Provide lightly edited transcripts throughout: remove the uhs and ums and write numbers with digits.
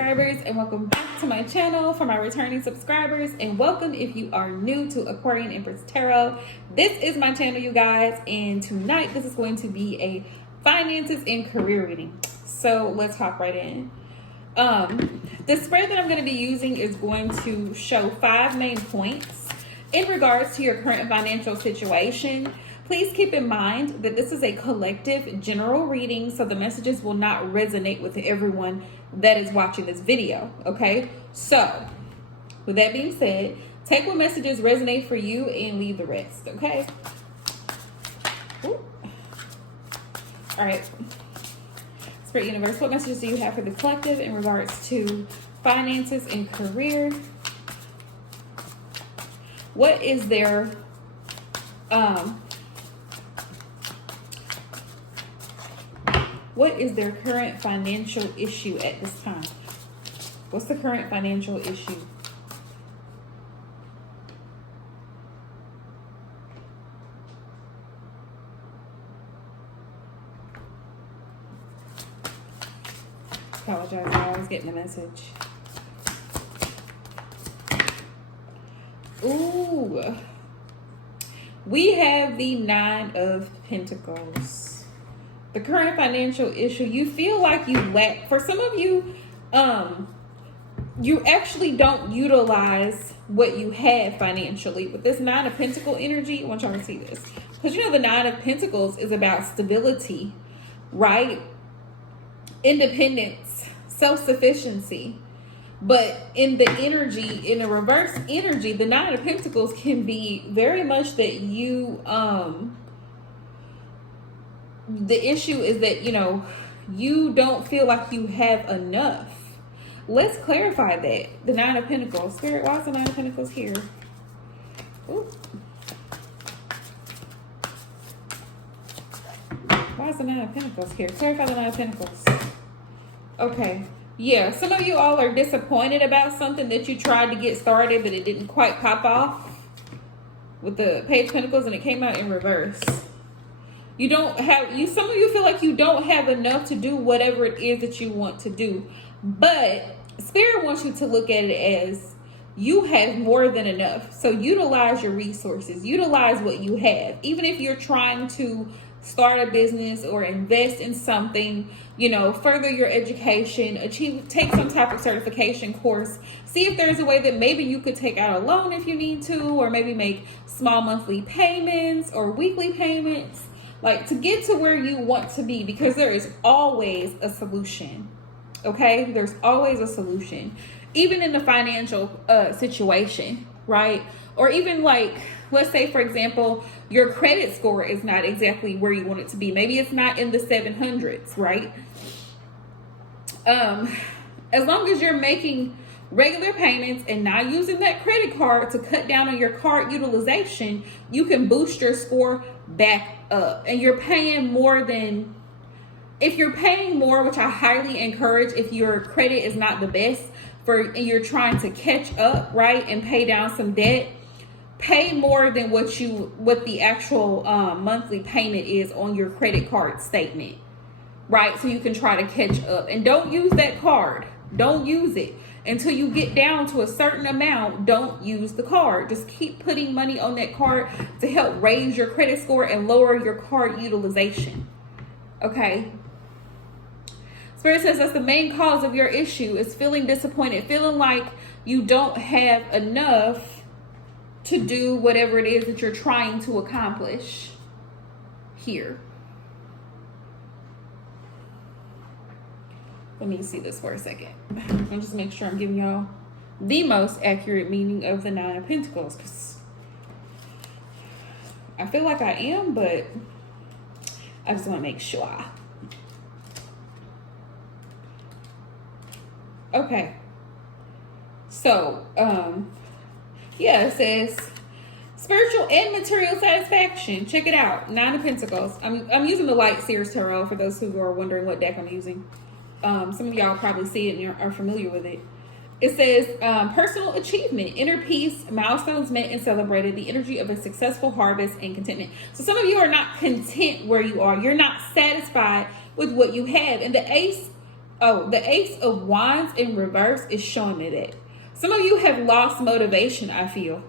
subscribers, and welcome back to my channel. For my returning subscribers, and welcome if you are new to Aquarian Empress Tarot. This is my channel, you guys, and tonight this is going to be a finances and career reading. So let's hop right in. The spread that I'm going to be using is going to show 5 main points in regards to your current financial situation. Please keep in mind that this is a collective general reading, so the messages will not resonate with everyone that is watching this video, okay? So, with that being said, take what messages resonate for you and leave the rest, okay? Ooh. All right. Spirit Universe, what messages do you have for the collective in regards to finances and career? What is their current financial issue at this time? What's the current financial issue? Apologize, I was getting a message. Ooh. We have the 9 of Pentacles. The current financial issue, you feel like you lack. For some of you, you actually don't utilize what you have financially. With this 9 of Pentacles energy, I want y'all to see this. Because you know the 9 of Pentacles is about stability, right? Independence, self-sufficiency. But in the energy, in the reverse energy, the 9 of Pentacles can be very much that you, the issue is that, you know, you don't feel like you have enough. Let's clarify that. The 9 of Pentacles. Spirit, why is the 9 of Pentacles here? Ooh. Why is the 9 of Pentacles here? Clarify the 9 of Pentacles. Okay. Yeah, some of you all are disappointed about something that you tried to get started, but it didn't quite pop off with the Page of Pentacles, and it came out in reverse. You don't have, some of you feel like you don't have enough to do whatever it is that you want to do. But Spirit wants you to look at it as you have more than enough. So utilize your resources, utilize what you have. Even if you're trying to start a business or invest in something, you know, further your education, take some type of certification course, see if there's a way that maybe you could take out a loan if you need to, or maybe make small monthly payments or weekly payments, like to get to where you want to be, because there is always a solution. Okay, there's always a solution, even in the financial situation, right? Or even like, let's say, for example, your credit score is not exactly where you want it to be. Maybe it's not in the 700s, right? As long as you're making regular payments and not using that credit card to cut down on your card utilization, you can boost your score back up. And you're paying more than, if you're paying more, which I highly encourage if your credit is not the best, and you're trying to catch up, right, and pay down some debt, pay more than what the actual monthly payment is on your credit card statement, right? So you can try to catch up. And don't use that card. Don't use it until you get down to a certain amount. Don't use the card. Just keep putting money on that card to help raise your credit score and lower your card utilization. Okay. Spirit says that's the main cause of your issue, is feeling disappointed, feeling like you don't have enough to do whatever it is that you're trying to accomplish here. Let me see this for a second. I'll just make sure I'm giving y'all the most accurate meaning of the 9 of Pentacles, because I feel like I am, but I just want to make sure. Okay. So, yeah, it says spiritual and material satisfaction. Check it out. 9 of Pentacles. I'm using the Light Seers Tarot for those who are wondering what deck I'm using. Some of y'all probably see it and are familiar with it. It says personal achievement, inner peace, milestones met and celebrated, the energy of a successful harvest and contentment. So some of you are not content where you are. You're not satisfied with what you have. And the Ace Oh, the Ace of Wands in reverse is showing me that. Some of you have lost motivation, I feel,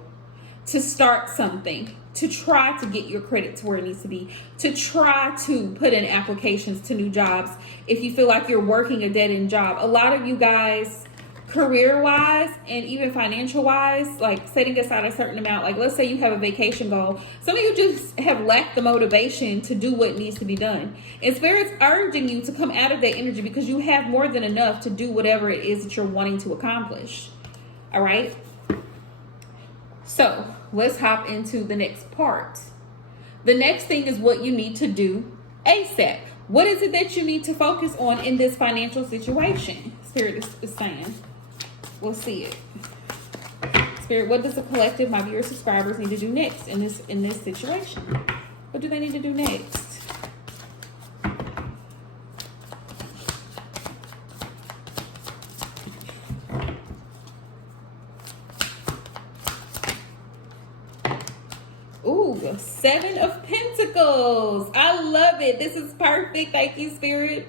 to start something, to try to get your credit to where it needs to be, to try to put in applications to new jobs if you feel like you're working a dead-end job. A lot of you guys, career-wise and even financial-wise, like setting aside a certain amount, like let's say you have a vacation goal. Some of you just have lacked the motivation to do what needs to be done. And Spirit's urging you to come out of that energy because you have more than enough to do whatever it is that you're wanting to accomplish. All right? So let's hop into the next part. The next thing is what you need to do ASAP. What is it that you need to focus on in this financial situation? Spirit is saying. We'll see it. Spirit, what does the collective, my viewer subscribers, need to do next in this situation? What do they need to do next? Ooh, Seven of Pentacles. I love it. This is perfect. Thank you, Spirit.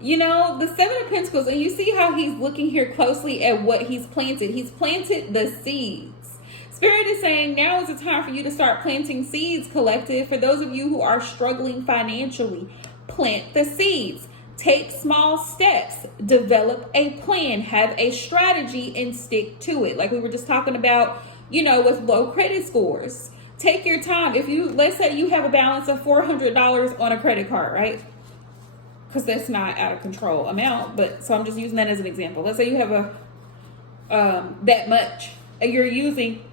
You know, the Seven of Pentacles, and you see how he's looking here closely at what he's planted. He's planted the seeds. Spirit is saying now is the time for you to start planting seeds, collective. For those of you who are struggling financially, plant the seeds. Take small steps. Develop a plan. Have a strategy and stick to it. Like we were just talking about, you know, with low credit scores. Take your time. If you, let's say you have a balance of $400 on a credit card, right? Because that's not out of control amount, but so I'm just using that as an example. Let's say you have a that much and you're using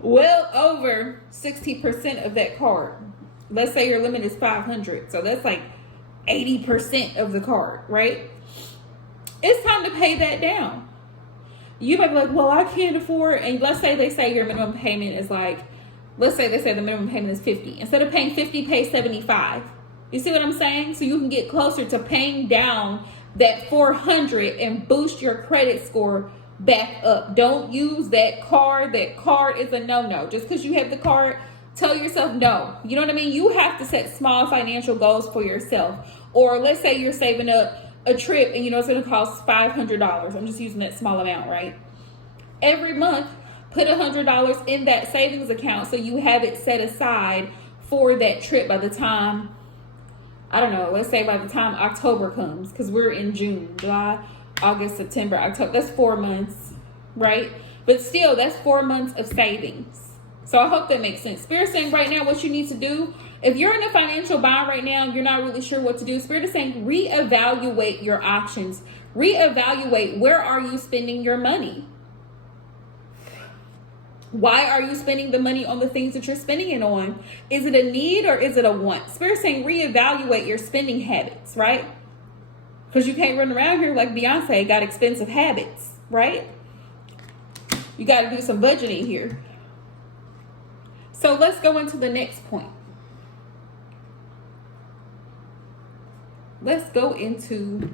well over 60% of that card. Let's say your limit is 500, so that's like 80% of the card, right? It's time to pay that down. You might be like, well, I can't afford, and let's say they say your minimum payment is like, let's say they say the minimum payment is 50. Instead of paying 50, pay 75. You see what I'm saying? So you can get closer to paying down that 400 and boost your credit score back up. Don't use that card. That card is a no-no. Just because you have the card, tell yourself no. You know what I mean? You have to set small financial goals for yourself. Or let's say you're saving up a trip and you know it's going to cost $500. I'm just using that small amount, right? Every month, put $100 in that savings account so you have it set aside for that trip by the time, I don't know, let's say by the time October comes, because we're in June, July, August, September, October. That's 4 months, right? But still, that's 4 months of savings. So I hope that makes sense. Spirit saying right now what you need to do, if you're in a financial bind right now, you're not really sure what to do, Spirit is saying reevaluate your options. Reevaluate, where are you spending your money? Why are you spending the money on the things that you're spending it on? Is it a need or is it a want? Spirit saying reevaluate your spending habits, right? Because you can't run around here like Beyonce got expensive habits, right? You got to do some budgeting here. So let's go into the next point. Let's go into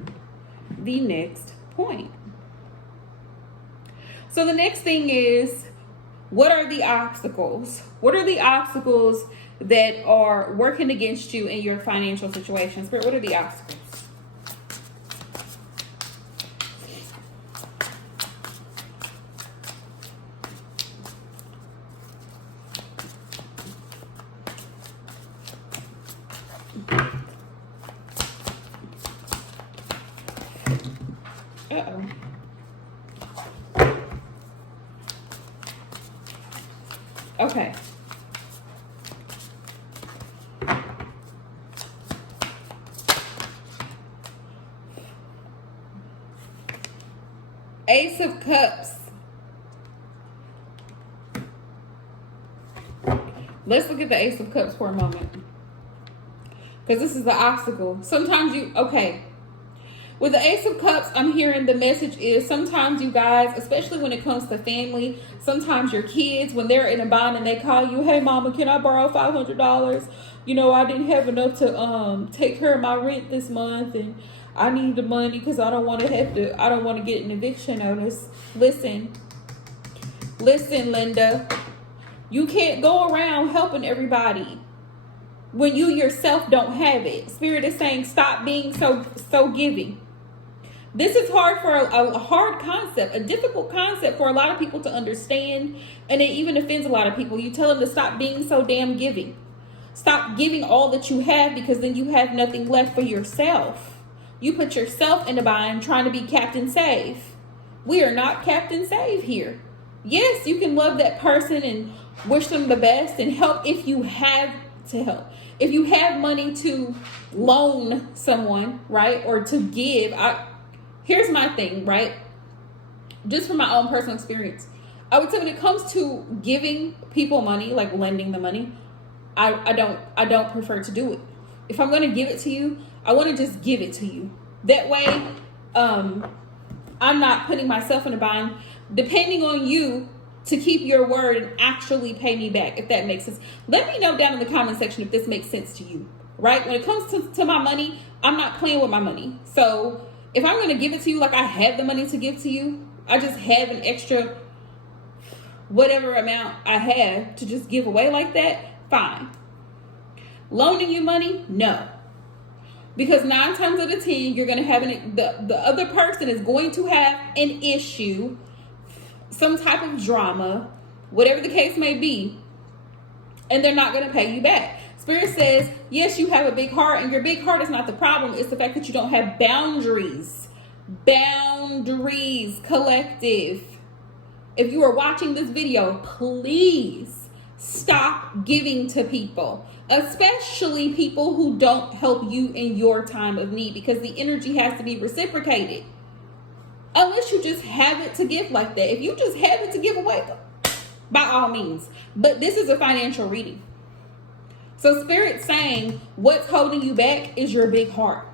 the next point. So the next thing is, what are the obstacles? What are the obstacles that are working against you in your financial situation? Spirit, what are the obstacles? Uh-oh. Okay. Ace of Cups. Let's look at the Ace of Cups for a moment. Because this is the obstacle. Sometimes okay. With the Ace of Cups, I'm hearing the message is sometimes you guys, especially when it comes to family, sometimes your kids, when they're in a bind and they call you, hey mama, can I borrow $500? You know, I didn't have enough to take care of my rent this month and I need the money because I don't want to get an eviction notice. Listen, Linda, you can't go around helping everybody. when you yourself don't have it. Spirit is saying stop being so giving. This is hard for a hard concept, a difficult concept for a lot of people to understand, and it even offends a lot of people. You tell them to stop being so damn giving. Stop giving all that you have, because then you have nothing left for yourself. You put yourself in a bind trying to be Captain Save. We are not Captain Save here. Yes, you can love that person and wish them the best and help if you have to help. If you have money to loan someone, right, or to give, here's my thing, right? Just from my own personal experience, I would say when it comes to giving people money, like lending the money, I don't prefer to do it. If I'm going to give it to you, I want to just give it to you. That way, I'm not putting myself in a bind, depending on you to keep your word and actually pay me back, if that makes sense. Let me know down in the comment section if this makes sense to you, right? When it comes to my money, I'm not playing with my money. So if I'm going to give it to you like I have the money to give to you, I just have an extra whatever amount I have to just give away like that, fine. Loaning you money? No. Because 9 times out of 10, you're going to have the other person is going to have an issue, some type of drama, whatever the case may be, and they're not going to pay you back. Spirit says, yes, you have a big heart, and your big heart is not the problem. It's the fact that you don't have boundaries. Boundaries, collective. If you are watching this video, please stop giving to people, especially people who don't help you in your time of need, because the energy has to be reciprocated. Unless you just have it to give like that. If you just have it to give away, by all means. But this is a financial reading. So Spirit's saying what's holding you back is your big heart.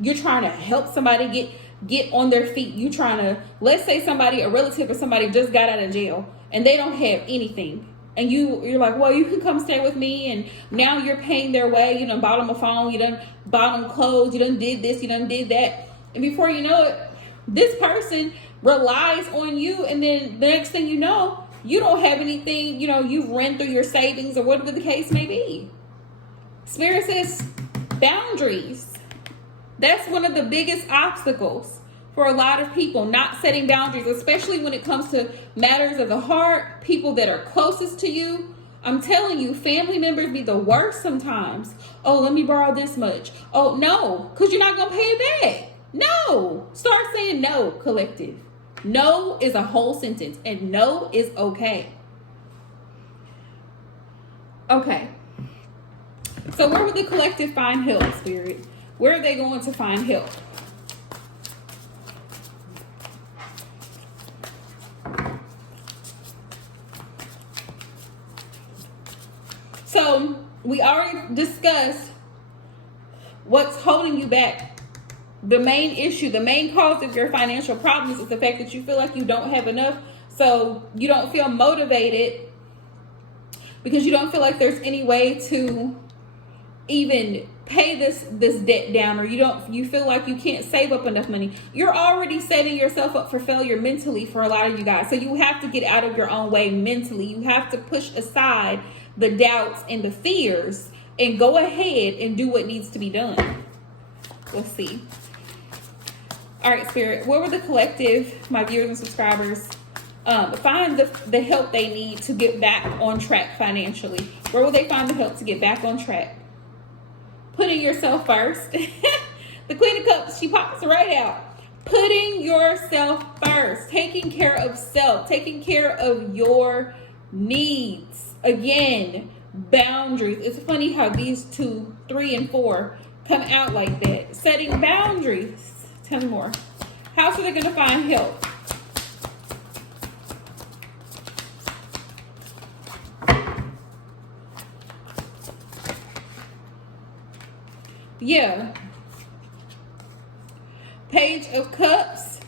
You're trying to help somebody get on their feet. You trying to, let's say somebody, a relative or somebody just got out of jail and they don't have anything. And you're like, well, you can come stay with me, and now you're paying their way. You done bought them a phone, you done bought them clothes, you done did this, you done did that. And before you know it, this person relies on you, and then the next thing you know, you don't have anything, you've run through your savings or whatever the case may be. Spirit says boundaries. That's one of the biggest obstacles for a lot of people, not setting boundaries, especially when it comes to matters of the heart, people that are closest to you. I'm telling you, family members be the worst sometimes. Oh, let me borrow this much. Oh, no, because you're not going to pay it back. No. Start saying no, collective. No is a whole sentence, and no is okay. Okay. So where would the collective find help, Spirit? Where are they going to find help? So we already discussed what's holding you back. The main issue, the main cause of your financial problems is the fact that you feel like you don't have enough. So you don't feel motivated because you don't feel like there's any way to even pay this debt down, or you feel like you can't save up enough money. You're already setting yourself up for failure mentally for a lot of you guys. So you have to get out of your own way mentally. You have to push aside the doubts and the fears and go ahead and do what needs to be done. Let's see. All right, Spirit, where will the collective, my viewers and subscribers, find the help they need to get back on track financially? Where will they find the help to get back on track? Putting yourself first. The Queen of Cups, she pops right out. Putting yourself first. Taking care of self. Taking care of your needs. Again, boundaries. It's funny how these 2, 3, and 4 come out like that. Setting boundaries. Tell me more. How are they going to find help? Yeah. Page of Cups.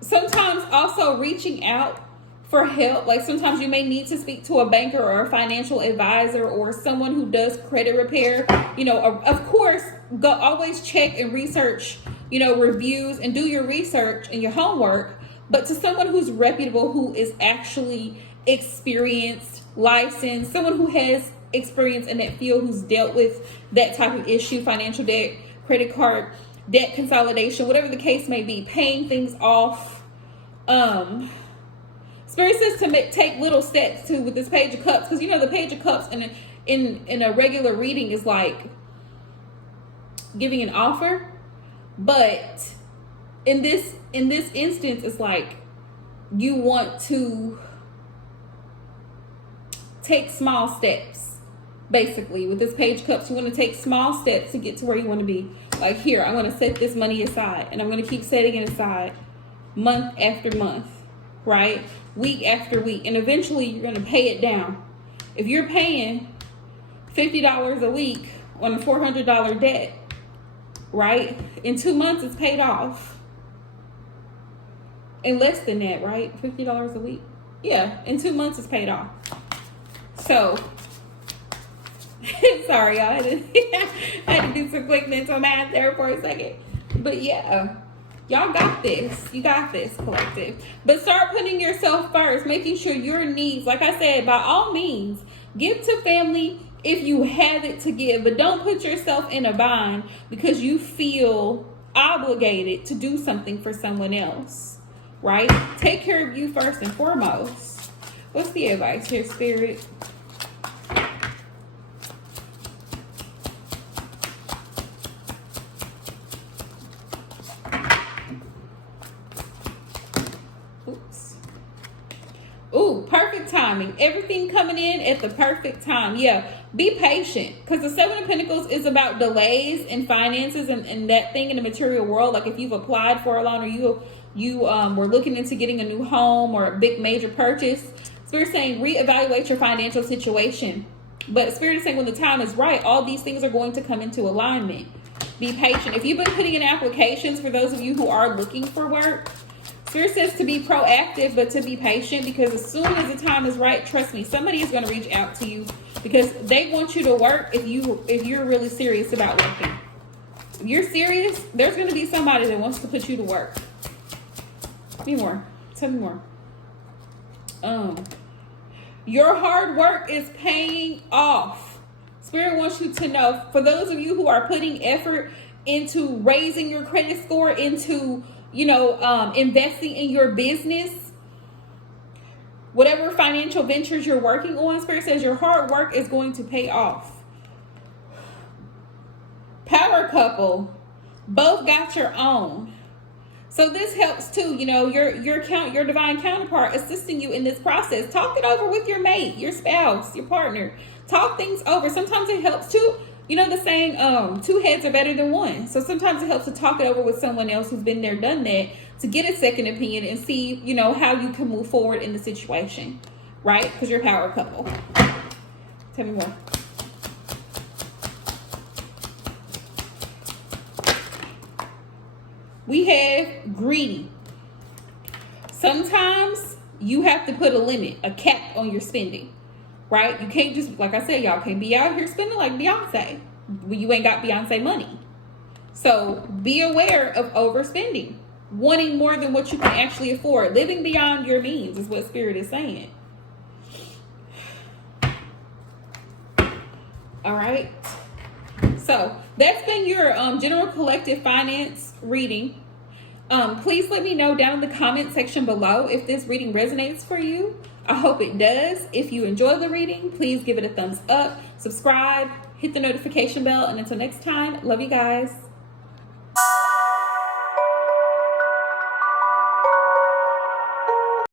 Sometimes also reaching out for help. Like sometimes you may need to speak to a banker or a financial advisor or someone who does credit repair. Of course, always check and research, reviews, and do your research and your homework. But to someone who's reputable, who is actually experienced, licensed, someone who has experience in that field, who's dealt with that type of issue, financial debt, credit card debt consolidation, whatever the case may be, paying things off. Spirit says to take little steps too with this Page of Cups, because you know the Page of Cups in a regular reading is like giving an offer, but in this instance, it's like you want to take small steps. Basically, with this Page of Cups, you want to take small steps to get to where you want to be. Like, here, I'm going to set this money aside, and I'm going to keep setting it aside month after month, right? Week after week, and eventually you're going to pay it down. If you're paying $50 a week on a $400 debt, right? In 2 months, it's paid off. In less than that, right? $50 a week. Yeah, in 2 months, it's paid off. So, sorry, y'all. I had to do some quick mental math there for a second. But yeah, y'all got this. You got this, collective. But start putting yourself first, making sure your needs, like I said, by all means, give to family if you have it to give. But don't put yourself in a bind because you feel obligated to do something for someone else, right? Take care of you first and foremost. What's the advice here, Spirit? Ooh, perfect timing. Everything coming in at the perfect time. Yeah, be patient. Because the Seven of Pentacles is about delays in finances and that thing in the material world. Like if you've applied for a loan or you were looking into getting a new home or a big major purchase. Spirit saying reevaluate your financial situation. But Spirit is saying when the time is right, all these things are going to come into alignment. Be patient. If you've been putting in applications, for those of you who are looking for work, Spirit says to be proactive, but to be patient, because as soon as the time is right, trust me, somebody is going to reach out to you because they want you to work if you're really serious about working. If you're serious, there's going to be somebody that wants to put you to work. Tell me more. Tell me more. Your hard work is paying off. Spirit wants you to know, for those of you who are putting effort into raising your credit score, into investing in your business, whatever financial ventures you're working on, Spirit says your hard work is going to pay off. Power couple, both got your own. So this helps too, your divine counterpart assisting you in this process. Talk it over with your mate, your spouse, your partner. Talk things over. Sometimes it helps too. You know the saying, two heads are better than one. So sometimes it helps to talk it over with someone else who's been there, done that, to get a second opinion and see, how you can move forward in the situation, right? Because you're a power couple. Tell me more. We have greedy. Sometimes you have to put a limit, a cap on your spending. Right? You can't just, like I said, y'all can't be out here spending like Beyonce. You ain't got Beyonce money. So be aware of overspending. Wanting more than what you can actually afford. Living beyond your means is what Spirit is saying. All right. So that's been your general collective finance reading. Please let me know down in the comment section below if this reading resonates for you. I hope it does. If you enjoy the reading, please give it a thumbs up, subscribe, hit the notification bell, and until next time, love you guys.